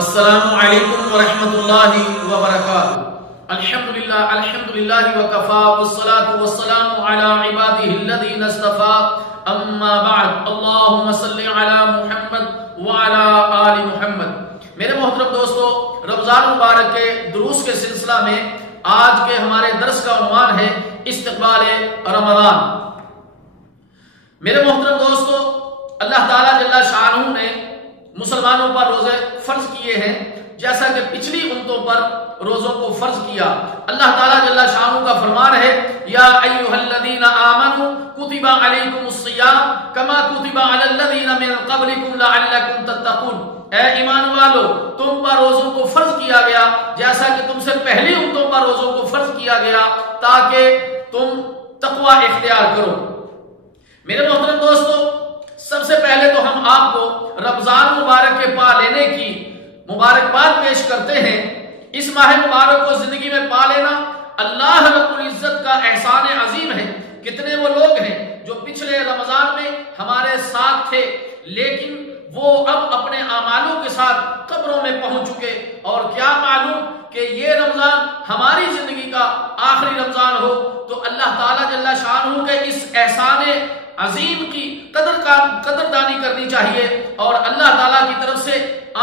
السلام علیکم ورحمۃ اللہ وبرکاتہ۔ الحمدللہ وکفا والصلاة والسلام علی عبادہ الذین اصطفى، اما بعد، اللہم صلی علی محمد وعلی آل محمد۔ میرے محترم دوستو، رمضان مبارک کے دروس کے سلسلہ میں آج کے ہمارے درس کا عنوان ہے استقبال رمضان۔ میرے محترم دوستو، اللہ تعالیٰ جل شانہ نے مسلمانوں پر روزے فرض کیے ہیں، جیسا کہ پچھلی امتوں پر روزوں کو فرض کیا۔ اللہ تعالیٰ جل شانہ کا فرمان ہے، یا ایھا الذین آمنوا کتب علیکم الصیام کما کتب علی الذین من قبلکم لعلکم تتقون۔ اے ایمان والو، تم پر روزوں کو فرض کیا گیا جیسا کہ تم سے پہلی امتوں پر روزوں کو فرض کیا گیا، تاکہ تم تقوی اختیار کرو۔ میرے محترم دوستو، سب سے پہلے تو ہم آپ کو رمضان مبارک کے پا لینے کی مبارکباد پیش کرتے ہیں۔ اس ماہ مبارک کو زندگی میں پا لینا اللہ رب العزت کا احسان عظیم ہے۔ کتنے وہ لوگ ہیں جو پچھلے رمضان میں ہمارے ساتھ تھے، لیکن وہ اب اپنے اعمالوں کے ساتھ قبروں میں پہنچ چکے، اور کیا معلوم کہ یہ رمضان ہماری زندگی کا آخری رمضان ہو۔ تو اللہ تعالیٰ جل شانہ کے اس احسان عظیم کی قدردانی کرنی چاہیے، اور اللہ تعالیٰ کی طرف سے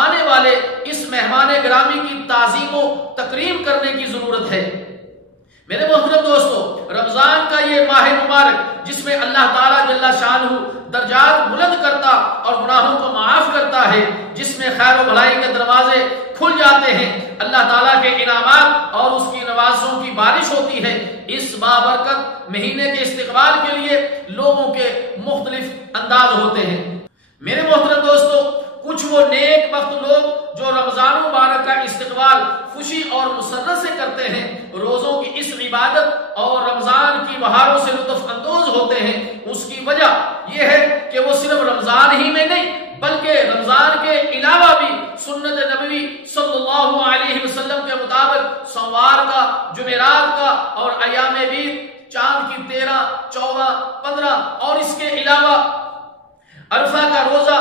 آنے والے اس مہمان گرامی کی تعظیم و تکریم کرنے کی ضرورت ہے۔ میرے محترم دوستو، رمضان کا یہ ماہ مبارک جس میں اللہ تعالیٰ جل شانہ درجات بلند کرتا اور گناہوں کو معاف کرتا ہے، جس میں خیر و بھلائی کے دروازے کھل جاتے ہیں، اللہ تعالیٰ کے انعامات اور اس کی نوازشوں کی بارش ہوتی ہے، اس بابرکت مہینے کے استقبال کے لیے لوگوں کے مختلف انداز ہوتے ہیں۔ میرے محترم دوستو، کچھ وہ نیک بخت لوگ جو رمضان مبارک کا استقبال خوشی اور مسرت سے کرتے ہیں، روزوں کی اس عبادت اور رمضان کی بہاروں سے لطف اندوز ہوتے ہیں، اس کی وجہ یہ ہے کہ وہ صرف رمضان ہی میں نہیں بلکہ رمضان کے علاوہ بھی سنت نبوی صلی اللہ علیہ وسلم کے مطابق سوموار کا، جمعرات کا اور ایام بیض، چاند کی 13، 14، 15 اور اس کے علاوہ عرفہ کا روزہ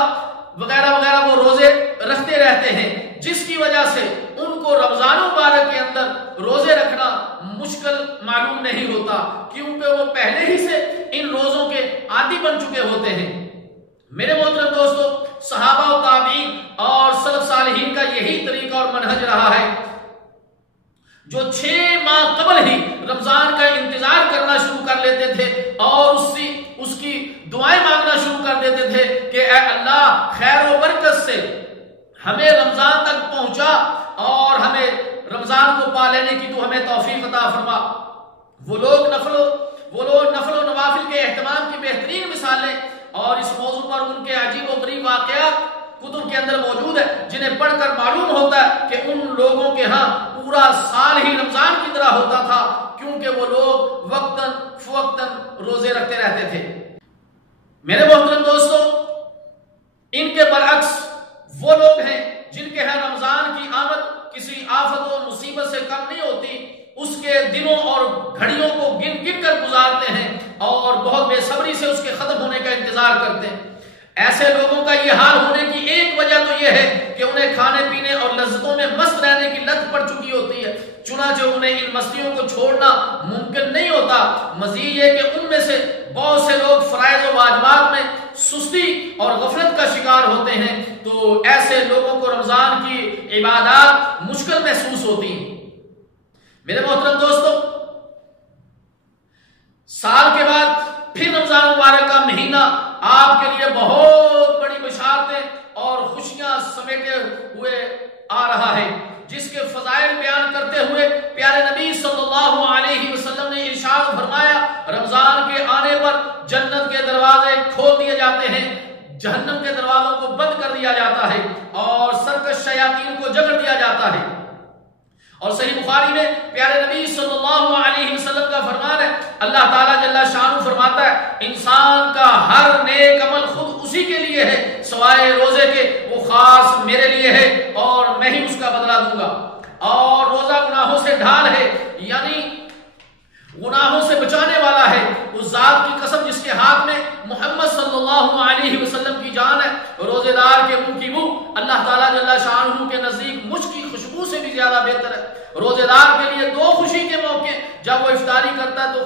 وغیرہ وغیرہ وہ روزے رکھتے رہتے ہیں، جس کی وجہ سے ان کو رمضان مبارک کے اندر روزے رکھنا مشکل معلوم نہیں ہوتا، کیونکہ وہ پہلے ہی سے ان روزوں کے عادی بن چکے ہوتے ہیں۔ میرے محترم دوستو، صحابہ و تابعین اور سلف صالحین کا یہی طریقہ اور منہج رہا ہے، جو 6 ماہ قبل ہی رمضان کا انتظار کرنا شروع کر لیتے تھے اور اس کی دعائیں مانگنا شروع کر دیتے تھے کہ اے اللہ، خیر و برکت سے ہمیں رمضان تک پہنچا اور ہمیں رمضان کو پا لینے کی تو ہمیں توفیق عطا فرما۔ وہ لوگ نفل و نوافل کے اہتمام کی بہترین مثالیں اور اس موضوع پر ان کے عجیب و غریب واقعات کتب کے اندر موجود ہے، جنہیں پڑھ کر معلوم ہوتا ہے کہ ان لوگوں کے ہاں پورا سال ہی رمضان کی طرح ہوتا تھا، کیونکہ وہ لوگ وقتاً فوقتاً روزے رکھتے رہتے تھے۔ میرے محترم دوستو، ان کے برعکس وہ لوگ ہیں جن کے ہاں رمضان کی آمد کسی آفت و مصیبت سے کم نہیں ہوتی، اس کے دنوں اور گھڑیوں کو گن گن کر گزارتے ہیں اور بہت بے صبری سے اس کے ختم ہونے کا انتظار کرتے ہیں۔ ایسے لوگوں کا یہ حال ہونے کی ایک وجہ تو یہ ہے کہ انہیں کھانے پینے اور لذتوں میں مست رہنے کی لت پڑ چکی ہوتی ہے، چنانچہ انہیں ان مستیوں کو چھوڑنا ممکن نہیں ہوتا۔ مزید یہ کہ ان میں سے بہت سے لوگ فرائض و واجبات میں سستی اور غفلت کا شکار ہوتے ہیں، تو ایسے لوگوں کو رمضان کی عبادات مشکل محسوس ہوتی ہیں۔ میرے محترم دوستو، سال کے بعد پھر رمضان مبارک کا مہینہ آپ کے لیے بہت بڑی بشارتیں اور خوشیاں سمیٹے ہوئے آ رہا ہے، جس کے فضائل بیان کرتے ہوئے پیارے نبی صلی اللہ علیہ وسلم نے ارشاد فرمایا، رمضان کے آنے پر جنت کے دروازے کھول دیے جاتے ہیں، جہنم کے دروازوں کو بند کر دیا جاتا ہے اور سرکش شیاطین کو جگڑ دیا جاتا ہے۔ اور صحیح بخاری میں پیارے نبی صلی اللہ علیہ وسلم کا فرمان ہے، اللہ تعالیٰ جل شانہ فرماتا ہے، انسان کا ہر نیک عمل خود اسی کے لیے ہے سوائے روزے کے، وہ خاص میرے لیے ہے اور میں ہی اس کا بدلہ دوں گا۔ اور روزہ گناہوں سے ڈھال ہے، یعنی گناہوں سے بچانے والا ہے۔ اس ذات کی قسم جس کے ہاتھ میں محمد صلی اللہ علیہ وسلم کی جان ہے، روزے دار کے منہ کی بو اللہ تعالیٰ جل شانہ کے نزدیک جب وہ افطاری کرتا ہے تو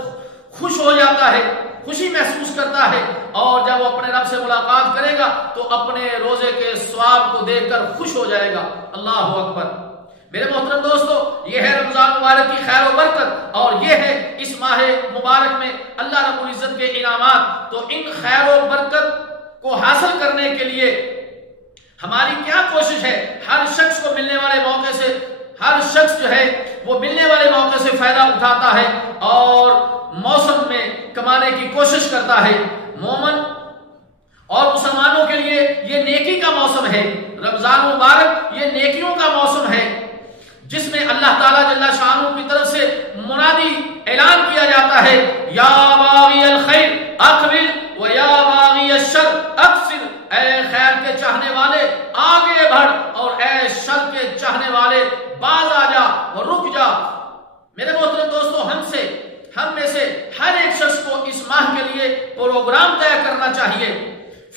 خوش ہو جاتا ہے، خوشی محسوس کرتا ہے، اور جب وہ اپنے رب سے ملاقات کرے گا تو اپنے روزے کے ثواب کو دیکھ کر خوش ہو جائے گا۔ اللہ اکبر۔ میرے محترم دوستو، یہ ہے رمضان مبارک کی خیر و برکت، اور یہ ہے اس ماہ مبارک میں اللہ رب العزت کے انعامات۔ تو ان خیر و برکت کو حاصل کرنے کے لیے ہماری کیا کوشش ہے؟ ہر شخص کو ملنے والے موقع سے، ہر شخص جو ہے وہ ملنے والے موقع سے فائدہ اٹھاتا ہے اور موسم میں کمانے کی کوشش کرتا ہے۔ مومن اور مسلمانوں کے لیے یہ نیکی کا موسم ہے۔ رمضان مبارک یہ نیکیوں کا موسم ہے، جس میں اللہ تعالیٰ جل شانہ کی طرف سے منادی اعلان کیا جاتا ہے، یا باغی الخیر اقبل و یا باغی الشر اقصر۔ اے خیر کے چاہنے والے آگے بڑھ، اور اے شر کے چاہنے والے باز آ جا اور رک جا۔ میرے محترم دوستو، ہم میں سے ہر ایک شخص کو اس ماہ کے لیے پروگرام طے کرنا چاہیے۔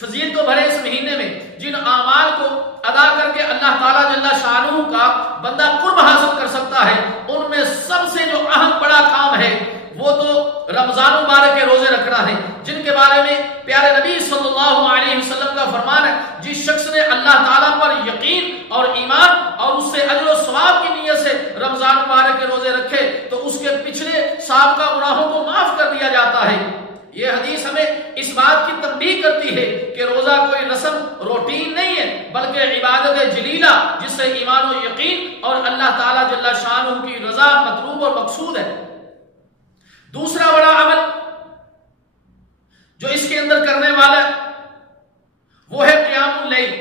فضیلت تو بھرے اس مہینے میں جن اعمال کو ادا کر کے اللہ تعالیٰ جل شانہ کا بندہ قرب حاصل کر سکتا ہے، ان میں سب سے جو اہم بڑا کام ہے وہ تو رمضان مبارک کے روزے رکھنا ہے، جن کے بارے میں پیارے نبی صلی اللہ علیہ وسلم کا فرمان ہے، جس شخص نے اللہ تعالیٰ پر یقین اور ایمان اور اس سے اجر و ثواب کی نیت سے رمضان مبارک کے روزے رکھے تو اس کے پچھلے سابقہ گناہوں کو معاف کر دیا جاتا ہے۔ یہ حدیث ہمیں اس بات کی تنبیہ کرتی ہے کہ روزہ کوئی رسم روٹین نہیں ہے، بلکہ عبادت جلیلہ جس سے ایمان و یقین اور اللہ تعالیٰ جل شانہ کی رضا مطلوب اور مقصود ہے۔ دوسرا بڑا عمل جو اس کے اندر کرنے والا ہے وہ ہے قیام اللیل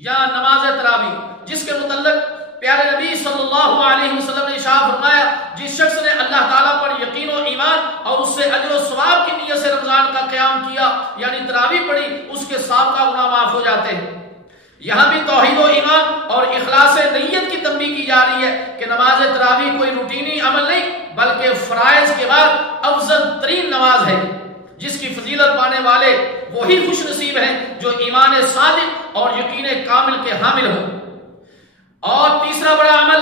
یا نماز تراویح، جس کے متعلق پیارے نبی صلی اللہ علیہ وسلم نے ارشاد فرمایا، جس شخص نے اللہ تعالیٰ پر یقین و ایمان اور اس سے اجر و ثواب کی نیت سے رمضان کا قیام کیا یعنی تراویح پڑھی، اس کے سابقہ گناہ معاف ہو جاتے ہیں۔ یہاں بھی توحید و ایمان اور اخلاص نیت کی تنبیہ کی جا رہی ہے کہ نماز تراویح کوئی روٹینی عمل نہیں بلکہ فرائض کے بعد افضل ترین نماز ہے، جس کی فضیلت پانے والے وہی خوش نصیب ہیں جو ایمان صادق اور یقین کامل کے حامل ہوں۔ اور تیسرا بڑا عمل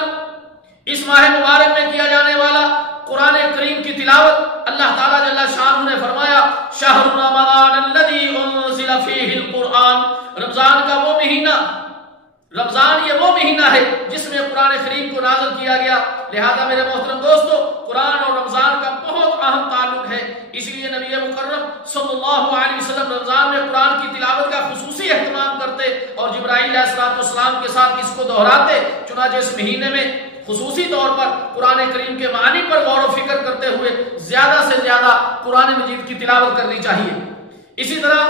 اس ماہ مبارک میں کیا جانے والا قرآن کریم کی تلاوت۔ اللہ تعالیٰ جل شانہ نے فرمایا، شہر رمضان الذی انزل فیہ القرآن، رمضان یہ وہ مہینہ ہے جس میں قرآن کریم کو نازل کیا گیا۔ لہذا میرے محترم دوستو، قرآن اور رمضان کا بہت اہم تعلق ہے، اس لیے نبی مکرم صلی اللہ علیہ وسلم رمضان میں قرآن کی تلاوت کا خصوصی اہتمام کرتے اور جبرائیل علیہ السلام کے ساتھ اس کو دہراتے۔ چنانچہ اس مہینے میں خصوصی طور پر قرآن کریم کے معانی پر غور و فکر کرتے ہوئے زیادہ سے زیادہ قرآن مجید کی تلاوت کرنی چاہیے۔ اسی طرح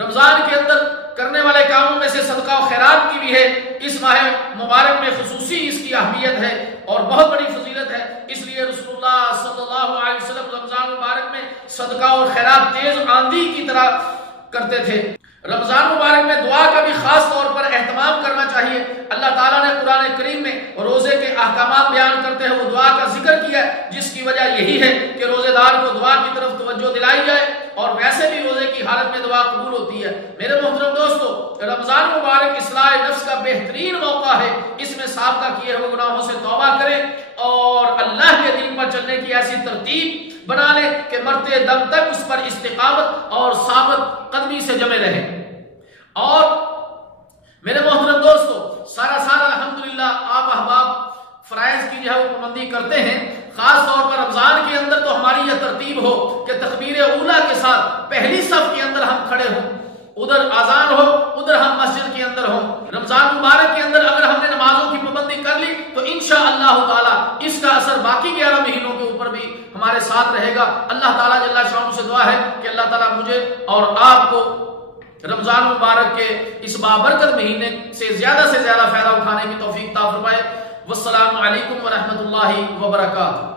رمضان کے اندر کرنے والے کاموں میں سے صدقہ و خیرات کی بھی ہے۔ اس ماہ مبارک میں خصوصی اس کی اہمیت ہے اور بہت بڑی فضیلت ہے، اس لیے رسول اللہ صلی اللہ علیہ وسلم رمضان مبارک میں صدقہ اور خیرات تیز آندھی کی طرح کرتے تھے۔ رمضان مبارک میں دعا کا بھی خاص طور پر اہتمام کرنا چاہیے۔ اللہ تعالیٰ نے قرآن کریم میں روزے کے احکامات بیان کرتے ہیں وہ دعا کا ذکر کیا ہے، جس کی وجہ یہی ہے کہ روزے دار کو دعا کی طرف توجہ دلائی جائے، اور ویسے بھی روزے کی حالت میں دعا قبول ہوتی ہے۔ میرے محترم دوستو، رمضان مبارک اصلاح نفس کا بہترین موقع ہے۔ اس میں سابقہ کیے ہوئے گناہوں سے توبہ کریں اور اللہ کے دین پر چلنے کی ایسی ترتیب بنا لیں کہ مرتے دم تک اس پر استقامت اور ثابت قدمی سے جمے رہیں۔ اور میرے محترم دوستو، سارا سال الحمدللہ آپ احباب فرائض کی جو ہے وہ پابندی کرتے ہیں، خاص طور پر رمضان کے اندر تو ہماری یہ ترتیب ہو کہ تکبیر اولیٰ کے ساتھ پہلی صف کے اندر ہم کھڑے ہوں، ادھر اذان ہو ادھر ہم مسجد کے اندر ہوں۔ رمضان مبارک کے اندر اگر ہم نے نمازوں کی پابندی کر لی تو انشاءاللہ تعالی اس کا اثر باقی 11 مہینوں کے اوپر بھی ہمارے ساتھ رہے گا۔ اللہ تعالیٰ جل شانہ سے دعا ہے کہ اللہ تعالیٰ مجھے اور آپ کو رمضان مبارک کے اس بابرکت مہینے سے زیادہ فائدہ اٹھانے کی توفیق عطا فرمائے۔ والسلام علیکم ورحمۃ اللہ وبرکاتہ۔